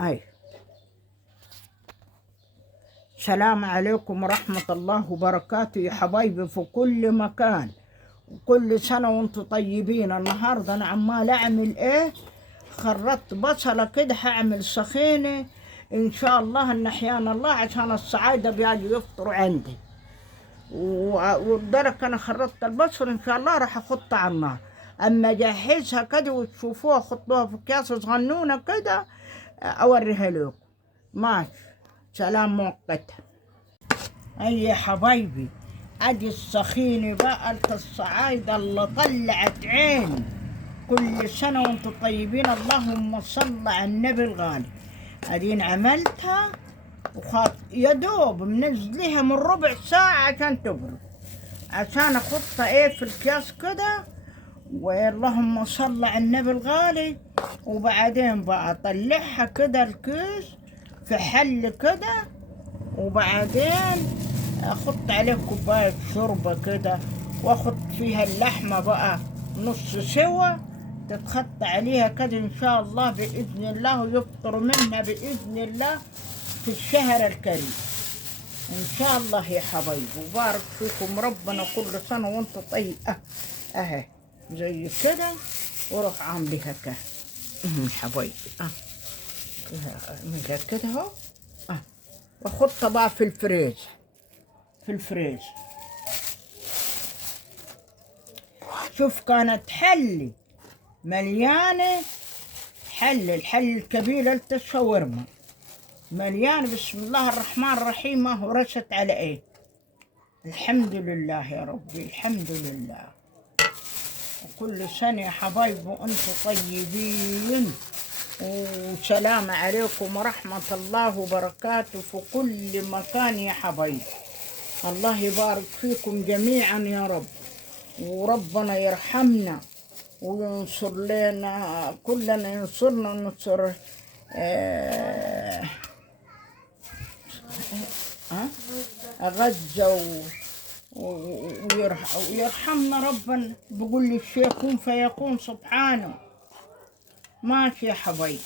هاي. السلام عليكم ورحمة الله وبركاته يا حبايبي في كل مكان، وكل سنة وانتم طيبين. النهاردة أنا عمال أعمل إيه؟ خرطت بصلة كده، هعمل سخينة إن شاء الله إن أحيانا الله، عشان الصعايدة بيجوا يفطروا عندي. والدرك أنا خرطت البصل إن شاء الله راح أحطها على النار. أما أجهزها كده وتشوفوها، خطوها في أكياس صغنونة كده أوريها لكم. ماشي، سلام مؤقت. أي يا حبايبي، أدي السخينة بقى الصعايدة اللي طلعت عين. كل سنة وانتم طيبين، اللهم صل على النبي الغالي. أدين عملتها يا دوب منزليها من ربع ساعة عشان تبرد، عشان أحطها إيه في الكياس كده، واللهم صل على النبي الغالي. وبعدين بقى أطلعها كده الكيس في حل كده، وبعدين اخط عليه كوباية شوربة كده، واخد فيها اللحمة بقى نص سوا، تتخط عليها كده ان شاء الله باذن الله، ويفطر منها باذن الله في الشهر الكريم ان شاء الله يا حبايبي. وبارك فيكم ربنا، كل سنة وانتم طيب. اهي زي كده، وروح عامليها كده حبايبي. اعملها كده اهو، واحطها بقى في الفريز. شوف كانت حلي مليانة، الحل الكبير الشاورما مليانة. بسم الله الرحمن الرحيم، ما هو رشت على ايه. الحمد لله يا ربي، الحمد لله. وكل سنة يا حبايبي وانتم طيبين، وسلام عليكم ورحمة الله وبركاته في كل مكان يا حبايبي. الله يبارك فيكم جميعا يا رب، وربنا يرحمنا وينصر لنا كلنا، ينصرنا وننصر غزة، ويرحمنا ربنا. بقول للشيء كن فيكون سبحانه. ماشي يا حبايبي.